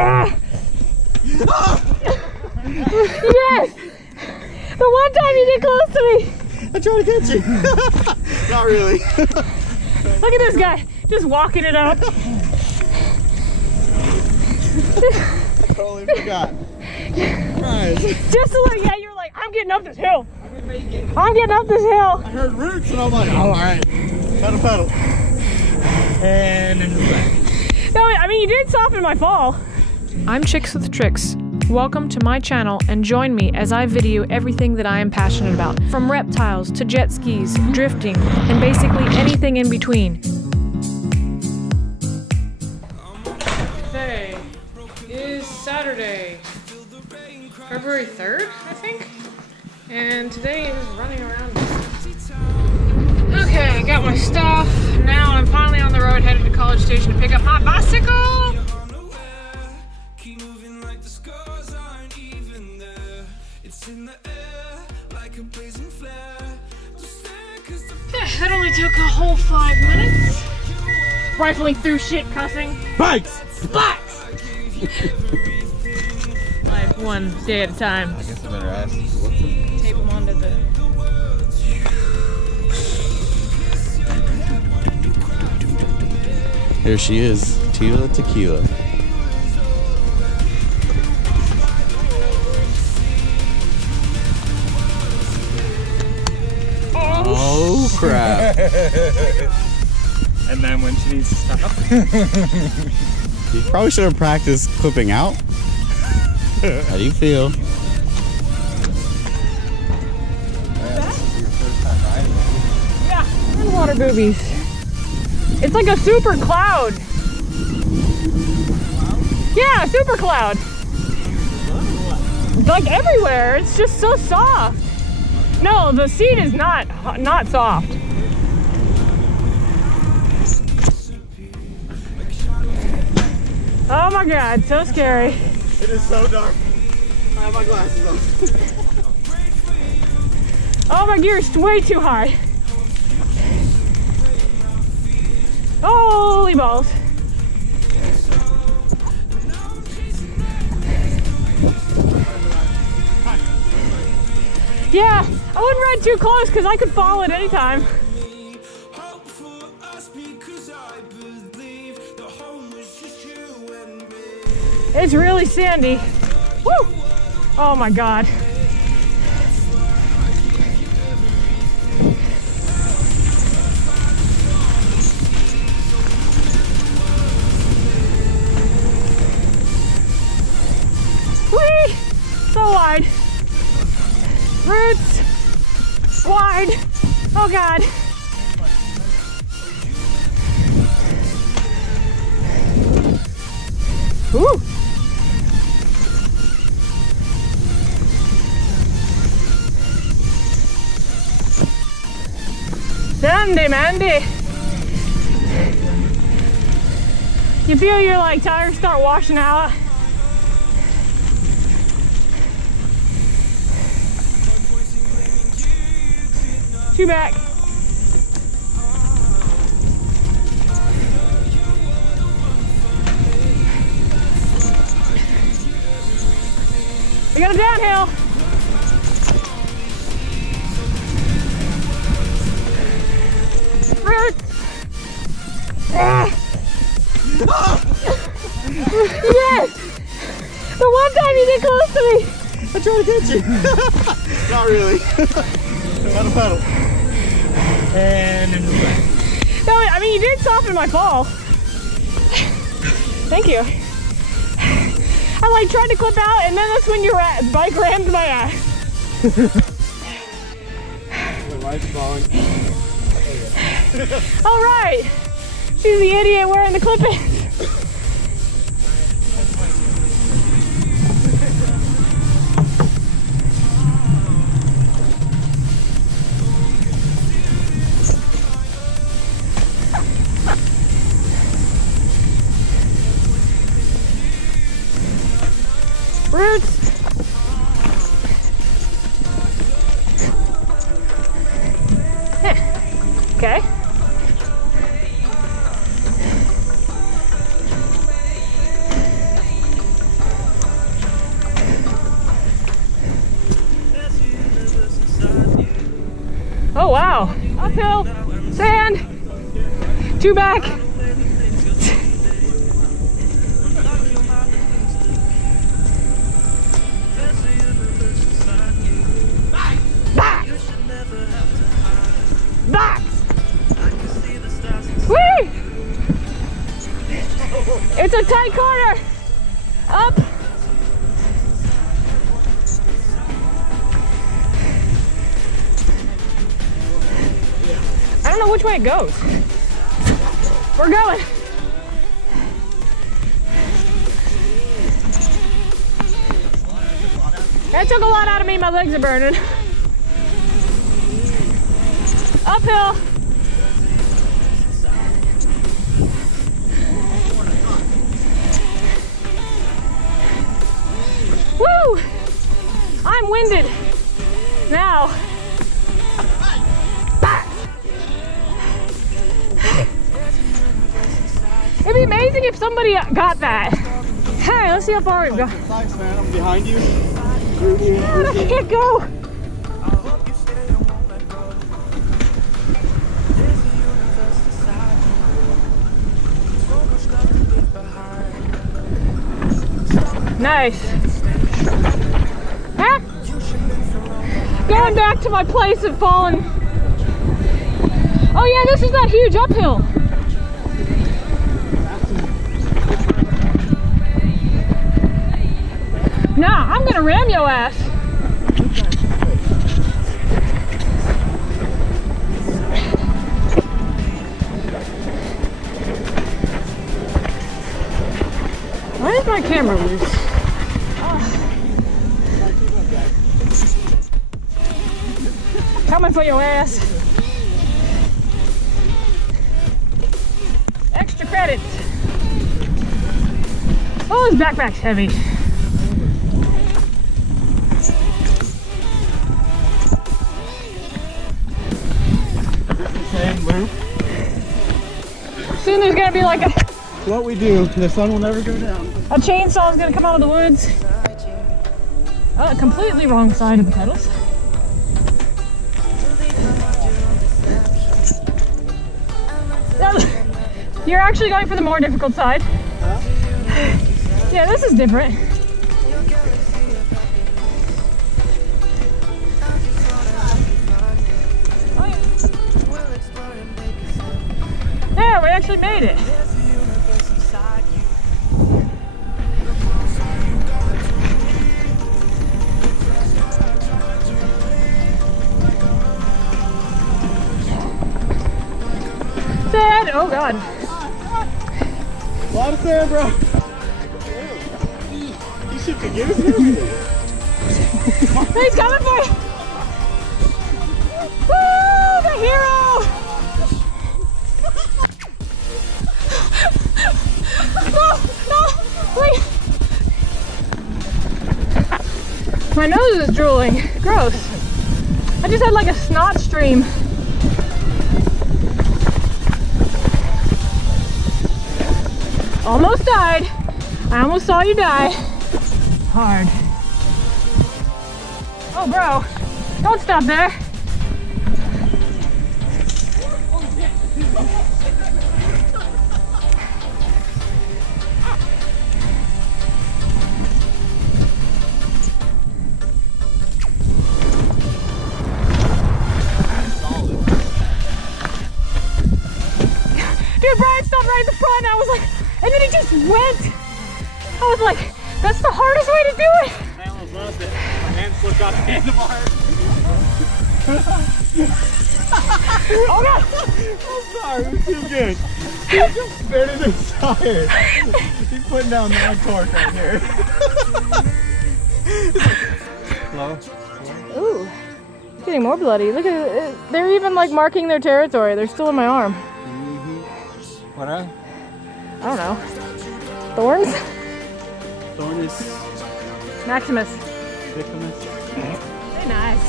Yes! The one time you get close to me! I tried to catch you. Not really. Look at this guy, just walking it up. I totally forgot. Nice. Just to let, yeah, you're like, I'm getting up this hill. I'm getting up this hill. I heard roots and I'm like, oh, all right. Pedal. And then back. No, I mean, you did soften my fall. I'm Chicks with Tricks. Welcome to my channel and join me as I video everything that I am passionate about, from reptiles to jet skis, drifting, and basically anything in between. Today is Saturday, February 3rd, I think, and today is running around. Okay, I got my stuff. Now I'm finally on the road headed to College Station to pick up my bicycle. That only took a whole 5 minutes. Rifling through shit, cussing. Bikes! Bikes! Life one day at a time. I guess I better ask. Tape them onto the... Here she is, Tila Tequila. Oh crap. And then when she needs to stop. You probably should have practiced clipping out. How do you feel? Yeah, and water boobies. It's like a super cloud. Yeah, super cloud. It's like everywhere. It's just so soft. No, the seat is not soft. Oh my God, so scary. It is so dark. I have my glasses on. Oh, my gear is way too high. Holy balls. Yeah, I wouldn't ride too close because I could fall at any time. It's really sandy. Woo! Oh my God. Whee! So wide. Roots. Wide. Oh God. Ooh. Sandy Mandy. You feel your like tires start washing out. Two back. We got a downhill. Yes! The one time you get close to me! I tried to catch you. Not really. How to pedal. And then back. No, I mean, you did soften my fall. Thank you. I like tried to clip out, and then that's when your bike rammed my ass. The wife's falling. All right. She's the idiot wearing the clip-ins. Roots. Okay. Uphill, sand, 2 back. Back. Whee! It's a tight corner. Up. I don't know which way it goes. We're going. That took a lot out of me. My legs are burning. Uphill. Woo! I'm winded. Now. Back. It'd be amazing if somebody got that. Hey, let's see how far we've got. Thanks, man. I'm behind you. God, I can't go. Nice. Huh? Going back to my place of falling. Oh yeah, this is that huge uphill. Nah, I'm gonna ram your ass. Why is my camera loose? Coming for your ass. Extra credits. Oh, his backpack's heavy. Same loop. Soon there's gonna be like a What we do, the sun will never go down. A chainsaw is gonna come out of the woods. Completely wrong side of the pedals. You're actually going for the more difficult side. Huh? Yeah, this is different. There, we actually made it. Sand! Oh god. A lot of sand, bro. You should forgive him. He's coming for you! Woo! The hero! No! Wait! My nose is drooling. Gross. I just had like a snot stream. Almost died. I almost saw you die. Hard. Oh, bro. Don't stop there. Dude, Brian stopped right in the front. I was like, and then he just went. I was like, that's the hardest way to do it. I almost lost it. My hand slipped off the handlebar. Oh god! I'm sorry, it was too good. He's just spinning his tire. He's putting down non-torque right here. Hello? Ooh, it's getting more bloody. Look at it. They're even like marking their territory. They're still in my arm. What up? I don't know. Thorns? Thornus. Maximus. Victimus. Very nice.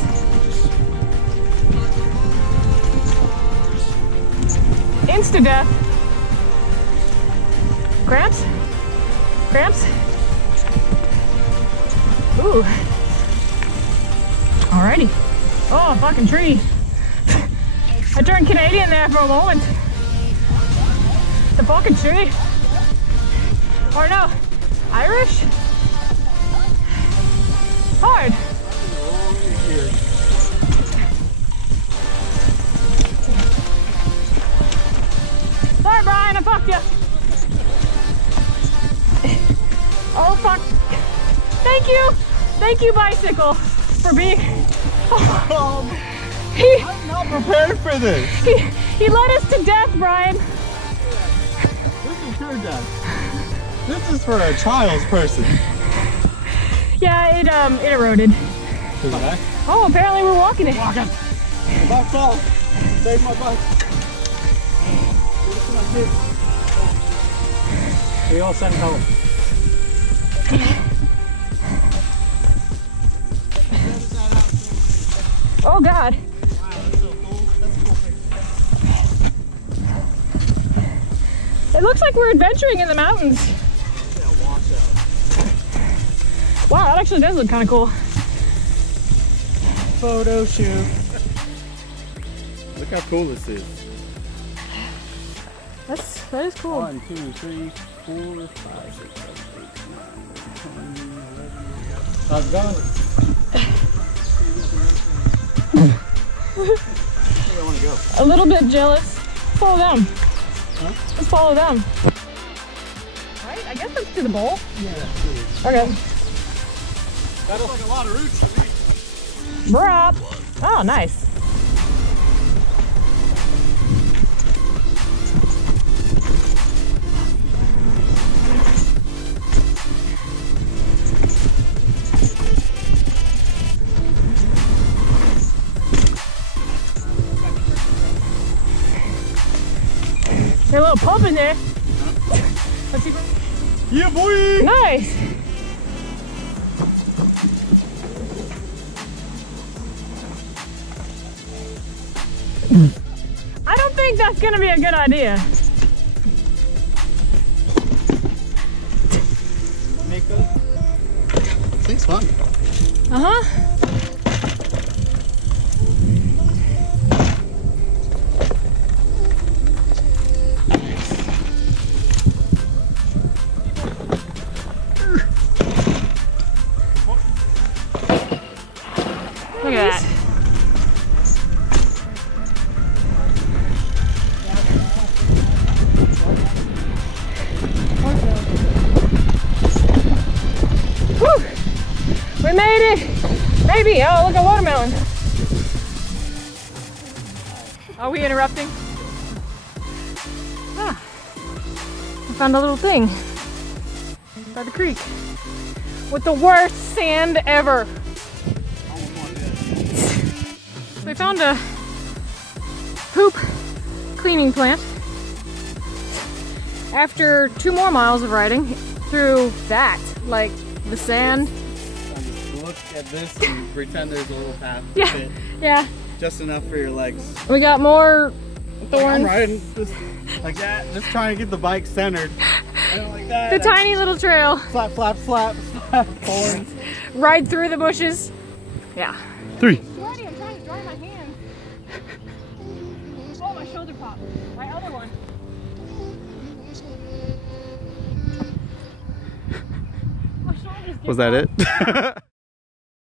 Insta-death. Cramps? Cramps? Ooh. Alrighty. Oh, a fucking tree. I I turned Canadian there for a moment. The fucking tree. Or no, Irish? Hard. Sorry, Brian, I fucked you. Oh, fuck. Thank you, bicycle, for being... I'm not prepared for this. He led us to death, Brian. This is your death. This is for a child's person. Yeah, it eroded. Oh, apparently we're walking it. Walking. The bike fell. Save my bike. We all send help. Oh God. Wow, that's so cool. That's a cool picture. It looks like we're adventuring in the mountains. Yeah, wash out. Wow, that actually does look kind of cool. Photo shoot. Look how cool this is. That is cool. 1, 2, 3, 4, 5, 6, 7, 8, 9, 10, 11. How's it going? Where do I want to go? A little bit jealous. Follow them. Huh? Let's follow them. Right? I guess that's to the bowl. Yeah. Okay. That looks like a lot of roots to me. We're up. Oh, nice. There's a little pump in there. Let's see. Yeah, boy! Nice. I don't think that's gonna be a good idea. This thing's fun. Uh-huh. Look at that. Whew. We made it! Maybe! Oh, look at watermelon! Are we interrupting? Ah, I found a little thing by the creek with the worst sand ever. We found a poop cleaning plant after 2 more miles of riding through that, like the sand. Look at this and pretend there's a little path. Yeah, yeah. Just enough for your legs. We got more thorns. I'm riding just like that, just trying to get the bike centered. I don't like that. The tiny little trail. Flap, flap, flap, flap, thorns. Ride through the bushes. Yeah. 3. Sweaty, I'm trying to dry my hands. Oh, my shoulder popped. My other one. My shoulder's Was that it?